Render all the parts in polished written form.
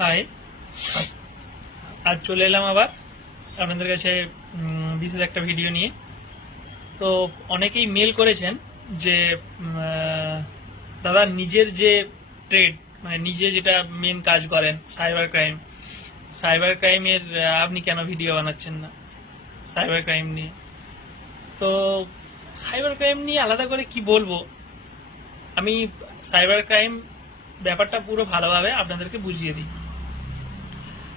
High, আজ চলে এলাম আবার আপনাদের কাছে বিশেষ একটা ভিডিও নিয়ে। তো অনেকেই মেল করেছেন যে দাদা নিজের যে ট্রেড মানে নিজে যেটা মেন কাজ করেন সাইবার ক্রাইমের আপনি কেন ভিডিও বানাচ্ছেন না সাইবার ক্রাইম নিয়ে। তো সাইবার ক্রাইম নিয়ে আলাদা করে কি বলবো, আমি সাইবার ক্রাইম ব্যাপারটা পুরো ভালোভাবে আপনাদেরকে বুঝিয়ে দিই।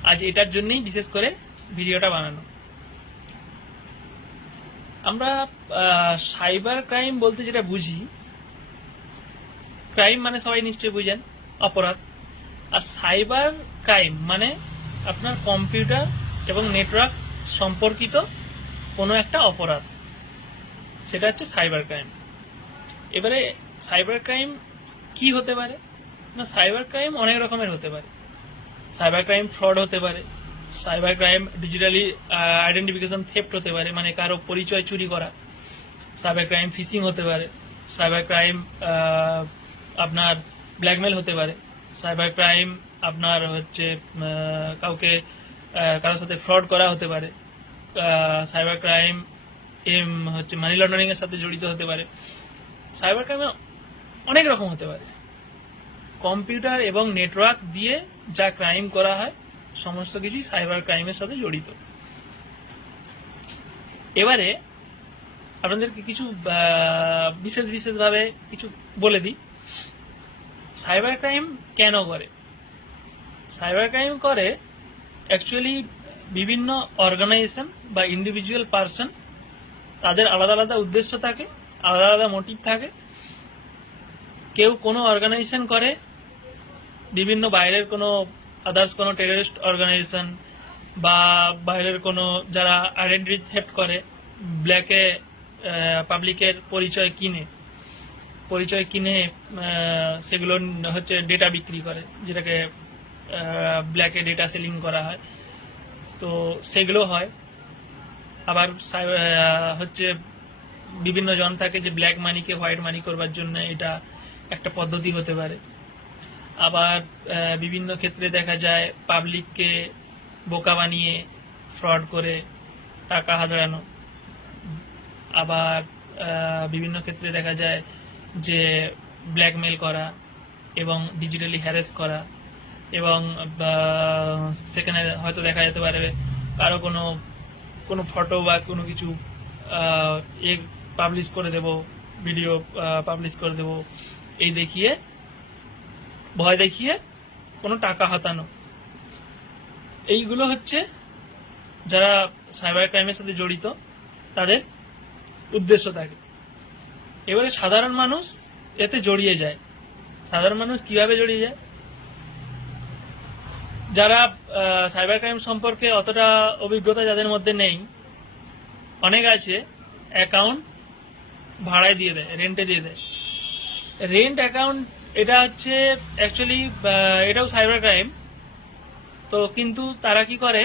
আজ এটার জন্যই বিশেষ করে ভিডিওটা বানানো। আমরা সাইবার ক্রাইম বলতে যেটা বুঝি, ক্রাইম মানে সবাই নিশ্চয়ই বুঝেন অপরাধ, আর সাইবার ক্রাইম মানে আপনার কম্পিউটার এবং নেটওয়ার্ক সম্পর্কিত কোনো একটা অপরাধ, সেটা হচ্ছে সাইবার ক্রাইম। এবারে সাইবার ক্রাইম কি হতে পারে না, সাইবার ক্রাইম অনেক রকমের হতে পারে। সাইবার ক্রাইম ফ্রড হতে পারে, cyber crime digitally identification theft হতে পারে, মানে কারো পরিচয় চুরি করা। সাইবার ক্রাইম ফিশিং হতে পারে, সাইবার ক্রাইম আপনার ব্ল্যাকমেল হতে পারে, সাইবার ক্রাইম আপনার হচ্ছে কাউকে কারোর সাথে ফ্রড করা হতে পারে, সাইবার ক্রাইম হচ্ছে মানি লন্ডারিং এর সাথে জড়িত হতে পারে। সাইবার ক্রাইম অনেক রকম হতে পারে। কম্পিউটার এবং নেটওয়ার্ক দিয়ে যা ক্রাইম করা হয় সমস্ত কিছুই সাইবার ক্রাইমের সাথে জড়িত। এবারে আপনাদেরকে কিছু বিশেষভাবে কিছু বলে দিই, সাইবার ক্রাইম কেন করে। সাইবার ক্রাইম করে অ্যাকচুয়ালি বিভিন্ন অর্গানাইজেশন বা ইন্ডিভিজুয়াল পার্সন, তাদের আলাদা আলাদা উদ্দেশ্য থাকে, আলাদা আলাদা মোটিভ থাকে। কেউ কোনো অর্গানাইজেশন করে বিভিন্ন বাইরের কোনো আদার্স কোনো টেররিস্ট অর্গানাইজেশন বা বাইরের কোনো যারা আইডেন্টিটি থেফট করে, ব্ল্যাকে পাবলিকের পরিচয় কিনে সেগুলো হচ্ছে ডেটা বিক্রি করে, যেটাকে ব্ল্যাকে ডেটা সেলিং করা হয়। তো সেগুলো হয়। আবার হচ্ছে বিভিন্ন জন থাকে যে ব্ল্যাক মানিকে হোয়াইট মানি করবার জন্য, এটা একটা পদ্ধতি হতে পারে। আবার বিভিন্ন ক্ষেত্রে দেখা যায় পাবলিককে বোকা বানিয়ে ফ্রড করে টাকা হাতানো। আবার বিভিন্ন ক্ষেত্রে দেখা যায় যে ব্ল্যাকমেল করা এবং ডিজিটালি হ্যারাস করা, এবং সেখানে হয়তো দেখা যেতে পারে কারো কোনো ফটো বা কোনো কিছু পাবলিশ করে দেব, ভিডিও পাবলিশ করে দেব, এই দেখিয়ে ভয় দেখিয়ে কোনো টাকা হাতানো। এইগুলো হচ্ছে যারা সাইবার ক্রাইমের সাথে জড়িত তাদের উদ্দেশ্য থাকে। এবারে সাধারণ মানুষ এতে জড়িয়ে যায়। সাধারণ মানুষ কিভাবে জড়িয়ে যায়? যারা সাইবার ক্রাইম সম্পর্কে অতটা অভিজ্ঞতা যাদের মধ্যে নেই, অনেক আছে অ্যাকাউন্ট ভাড়ায় দিয়ে দেয়, রেন্টে দিয়ে দেয়। রেন্ট অ্যাকাউন্ট এটা হচ্ছে অ্যাকচুয়ালি এটাও সাইবার ক্রাইম। তো কিন্তু তারা কি করে,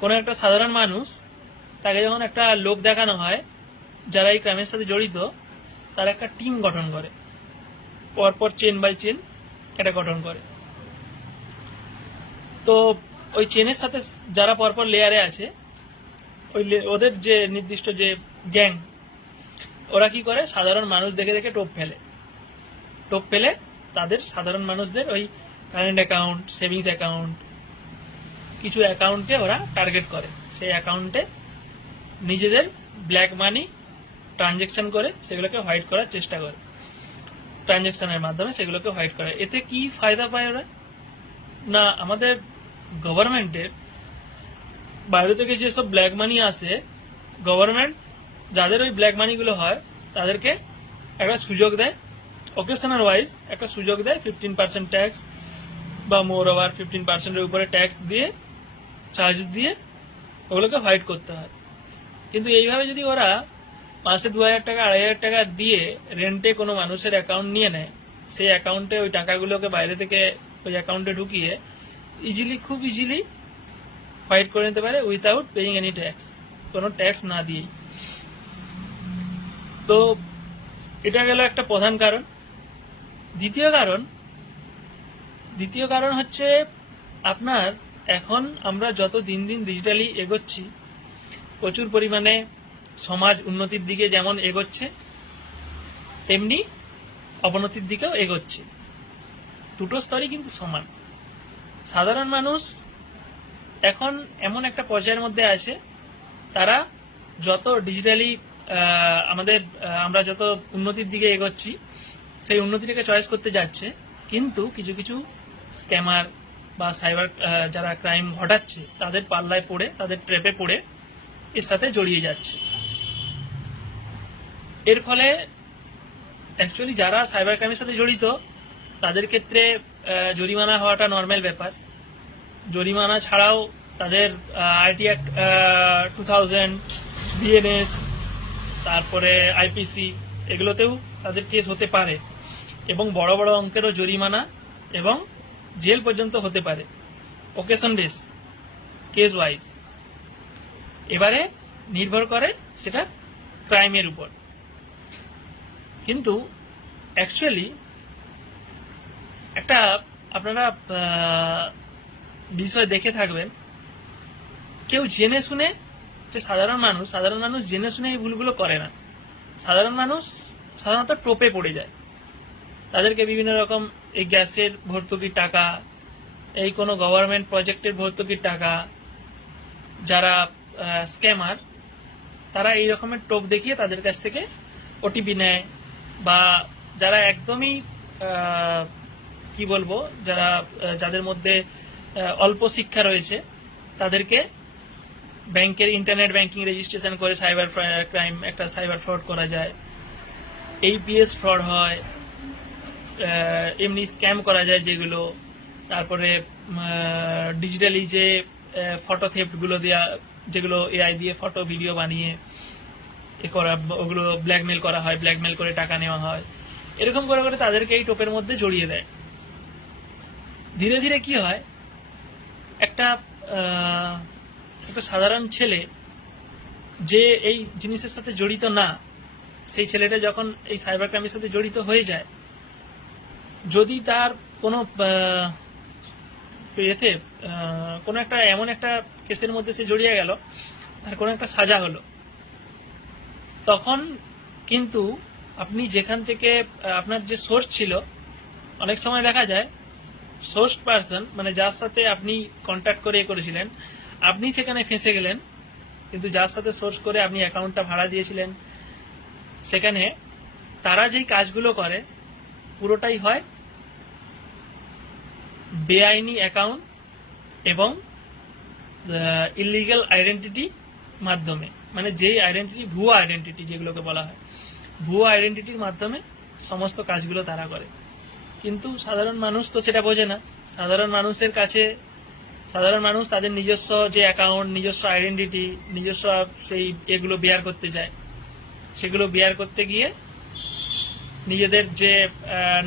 কোনো একটা সাধারণ মানুষ, তাকে যখন একটা লোক দেখানো হয় যারা এই ক্রাইমের সাথে জড়িত, তারা একটা টিম গঠন করে, পরপর চেন বাই চেন এটা গঠন করে। তো ওই চেনের সাথে যারা পরপর লেয়ারে আছে, ওদের যে নির্দিষ্ট যে গ্যাং, ওরা কি করে, সাধারণ মানুষ দেখে দেখে টোপ ফেলে তাদের সাধারণ মানুষদের ওই কারেন্ট অ্যাকাউন্ট, সেভিংস অ্যাকাউন্ট, কিছু অ্যাকাউন্টকে ওরা টার্গেট করে। সেই অ্যাকাউন্টে নিজেদের ব্ল্যাক মানি ট্রানজেকশন করে সেগুলোকে হোয়াইট করার চেষ্টা করে, ট্রানজেকশনের মাধ্যমে সেগুলোকে হোয়াইট করে। এতে কি ফায়দা পায় ওরা না, আমাদের গভর্নমেন্টের বাইরে থেকে যেসব ব্ল্যাক মানি আসে, গভর্নমেন্ট যাদের ওই ব্ল্যাক মানিগুলো হয় তাদেরকে একটা সুযোগ দেয়, অকেশনাল ওয়াইজ একটা সুযোগ দেয়, 15% ট্যাক্স বা মোর ওভার 15%-এর উপরে ট্যাক্স দিয়ে, চার্জ দিয়ে ওগুলোকে হোয়াইট করতে হয়। কিন্তু এইভাবে যদি ওরা মাসে 2,000 টাকা 2,500 টাকা দিয়ে রেন্টে কোনো মানুষের অ্যাকাউন্ট নিয়ে নেয়, সেই অ্যাকাউন্টে ওই টাকাগুলোকে বাইরে থেকে ওই অ্যাকাউন্টে ঢুকিয়ে খুব ইজিলি হোয়াইট করে নিতে পারে উইথাউট পেইং এনি ট্যাক্স, কোনো ট্যাক্স না দিয়েই। তো এটা গেল একটা প্রধান কারণ। দ্বিতীয় কারণ, দ্বিতীয় কারণ হচ্ছে আপনার এখন আমরা যত দিন দিন ডিজিটালি এগোচ্ছি, প্রচুর পরিমাণে সমাজ উন্নতির দিকে যেমন এগোচ্ছে তেমনি অবনতির দিকেও এগোচ্ছে। দুটো স্তরই কিন্তু সমান। সাধারণ মানুষ এখন এমন একটা পর্যায়ের মধ্যে আছে, তারা যত ডিজিটালি আমরা যত উন্নতির দিকে এগোচ্ছি সেই উন্নতিটাকে চয়েস করতে যাচ্ছে, কিন্তু কিছু কিছু স্ক্যামার বা সাইবার যারা ক্রাইম ঘটাচ্ছে তাদের পাল্লায় পড়ে, তাদের ট্র্যাপে পড়ে এর সাথে জড়িয়ে যাচ্ছে। এর ফলে অ্যাকচুয়ালি যারা সাইবার ক্রাইমের সাথে জড়িত তাদের ক্ষেত্রে জরিমানা হওয়াটা নর্মাল ব্যাপার। জরিমানা ছাড়াও তাদের আইটি অ্যাক্ট 2000, বিএনএস, তারপরে আইপিসি, এগুলোতেও তাদের কেস হতে পারে এবং বড় বড় অঙ্কেরও জরিমানা এবং জেল পর্যন্ত হতে পারে, ওকেশন বেস, কেস ওয়াইজ। এবারে নির্ভর করে সেটা ক্রাইমের উপর। কিন্তু অ্যাকচুয়ালি একটা আপনারা বিষয় দেখে থাকবেন, কেউ জেনে শুনে, যে সাধারণ মানুষ জেনে শুনে এই ভুলগুলো করে না। সাধারণ মানুষ সাধারণত টোপে পড়ে যায়। তাদেরকে বিভিন্ন রকম এই গ্যাসের ভর্তুকির টাকা, এই কোনো গভর্নমেন্ট প্রজেক্টের ভর্তুকির টাকা, যারা স্ক্যামার তারা এই রকমের টোপ দেখিয়ে তাদের কাছ থেকে ওটিপি নেয়, বা যারা একদমই কি বলবো, যাদের মধ্যে অল্প শিক্ষা রয়েছে তাদেরকে ব্যাংকের ইন্টারনেট ব্যাংকিং রেজিস্ট্রেশন করে সাইবার ক্রাইম, একটা সাইবার ফ্রড করা যায়, এইপিএস ফ্রড হয়, এমনি স্ক্যাম করা যায় যেগুলো। তারপরে ডিজিটালি যে ফটো থেফটগুলো দেওয়া, যেগুলো এআই দিয়ে ফটো ভিডিও বানিয়ে করা, ওগুলো ব্ল্যাকমেল করা হয়, ব্ল্যাকমেল করে টাকা নেওয়া হয়। এরকম করে করে তাদেরকে এই টোপের মধ্যে জড়িয়ে দেয়। ধীরে ধীরে কি হয়, একটা সাধারণ ছেলে যে এই জিনিসের সাথে জড়িত না, সেই ছেলেটা যখন এই সাইবার ক্রাইমের সাথে জড়িত হয়ে যায়, যদি তার কোনো কোনো একটা এমন একটা কেসের মধ্যে সে জড়িয়ে গেল, তার কোনো একটা সাজা হলো, তখন কিন্তু আপনি যেখান থেকে আপনার যে সোর্স ছিল, অনেক সময় দেখা যায় সোর্স পারসন, মানে যার সাথে আপনি কন্ট্যাক্ট করে করেছিলেন, আপনি সেখানে ফেঁসে গেলেন, কিন্তু যার সাথে সোর্স করে আপনি অ্যাকাউন্টটা ভাড়া দিয়েছিলেন, সেখানে তারা যেই কাজগুলো করে পুরোটাই হয় বেআইনি অ্যাকাউন্ট এবং ইলিগাল আইডেন্টিটি মাধ্যমে, মানে যেই আইডেন্টিটি, ভুয়া আইডেন্টিটি যেগুলোকে বলা হয়, ভুয়া আইডেন্টিটির মাধ্যমে সমস্ত কাজগুলো তারা করে। কিন্তু সাধারণ মানুষ তো সেটা বোঝে না। সাধারণ মানুষ তাদের নিজস্ব যে অ্যাকাউন্ট, নিজস্ব আইডেন্টিটি, নিজস্ব সেই এগুলো বেয়ার করতে চায়। সেগুলো বেয়ার করতে গিয়ে নিজেদের যে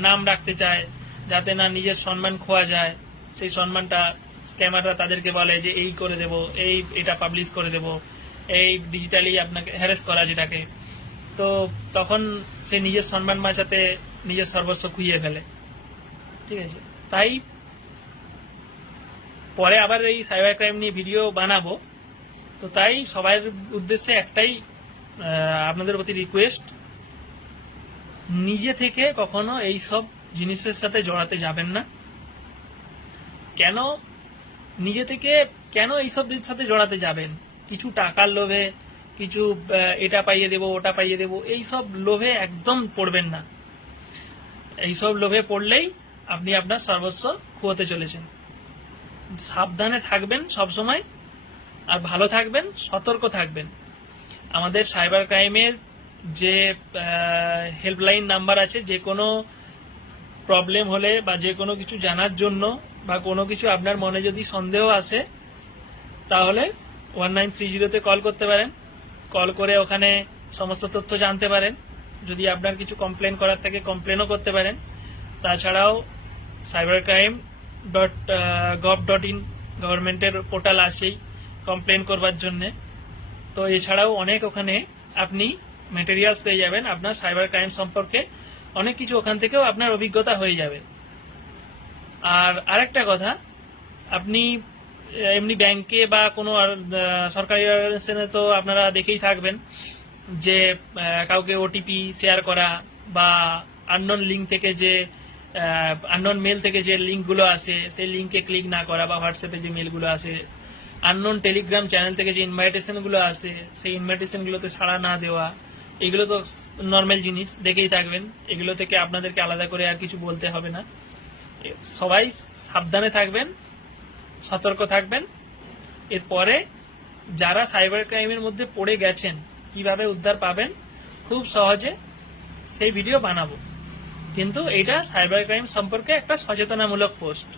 নাম রাখতে চায়, যাতে না নিজের সম্মান খোয়া যায়, সেই সম্মানটা স্ক্যামাররা তাদেরকে বলে যে এই করে দেব, এটা পাবলিশ করে দেব, এই ডিজিটালি আপনাকে হ্যারাস করা যেটাকে। তো তখন সে নিজের সম্মান বাঁচাতে নিজের সর্বস্ব খুইয়ে ফেলে। ঠিক আছে, তাই পরে আবার এই সাইবার ক্রাইম নিয়ে ভিডিও বানাবো। তো তাই সবার উদ্দেশ্যে একটাই আপনাদের প্রতি রিকোয়েস্ট, নিজে থেকে কখনো এই সব জিনিসের সাথে জড়াতে যাবেন না। কেন নিজে থেকে এইসব সাথে জড়াতে যাবেন? কিছু টাকার লোভে, কিছু এটা পাইয়ে দেব, ওটা পাইয়ে দেব, এইসব লোভে একদম পড়বেন না। এইসব লোভে পড়লেই আপনি আপনার সর্বস্ব খোয়াতে চলেছেন। সাবধানে থাকবেন সবসময়, আর ভালো থাকবেন, সতর্ক থাকবেন। আমাদের সাইবার ক্রাইমের যে হেল্পলাইন নাম্বার আছে, যে কোনো প্রবলেম হলে বা যে কোনো কিছু জানার জন্য বা কোনো কিছু আপনার মনে যদি সন্দেহ আসে, তাহলে 1930-তে কল করতে পারেন। কল করে ওখানে সমস্ত তথ্য জানতে পারেন। যদি আপনার কিছু কমপ্লেন করার থাকে কমপ্লেনও করতে পারেন। তাছাড়াও cybercrime.gov.in গভর্নমেন্টের পোর্টাল আছেই কমপ্লেন করবার জন্যে। তো এছাড়াও অনেক ওখানে আপনি মেটেরিয়ালস পেয়ে যাবেন আপনার সাইবার ক্রাইম সম্পর্কে, অনেক কিছু ওখান থেকেও আপনার অভিজ্ঞতা হয়ে যাবে। আর আরেকটা কথা, আপনি এমনি ব্যাংকে বা কোনো সরকারি অর্গানাইজেশনে তো আপনারা দেখেই থাকবেন যে কাউকে ওটিপি শেয়ার করা বা আননোন লিঙ্ক থেকে যে আননোন মেল থেকে যে লিঙ্কগুলো আসে সেই লিঙ্কে ক্লিক না করা, বা হোয়াটসঅ্যাপে যে মেলগুলো আসে, আননোন টেলিগ্রাম চ্যানেল থেকে যে ইনভাইটেশনগুলো আসে সেই ইনভাইটেশনগুলোতে সাড়া না দেওয়া, এগুলো তো নর্মাল জিনিস দেখেই থাকবেন। এগুলো থেকে আপনাদেরকে আলাদা করে আর কিছু বলতে হবে না। সবাই সাবধানে থাকবেন, সতর্ক থাকবেন। এরপরে যারা সাইবার ক্রাইমের মধ্যে পড়ে গেছেন কিভাবে উদ্ধার পাবেন খুব সহজে সেই ভিডিও বানাবো, কিন্তু এটা সাইবার ক্রাইম সম্পর্কে একটা সচেতনামূলক পোস্ট।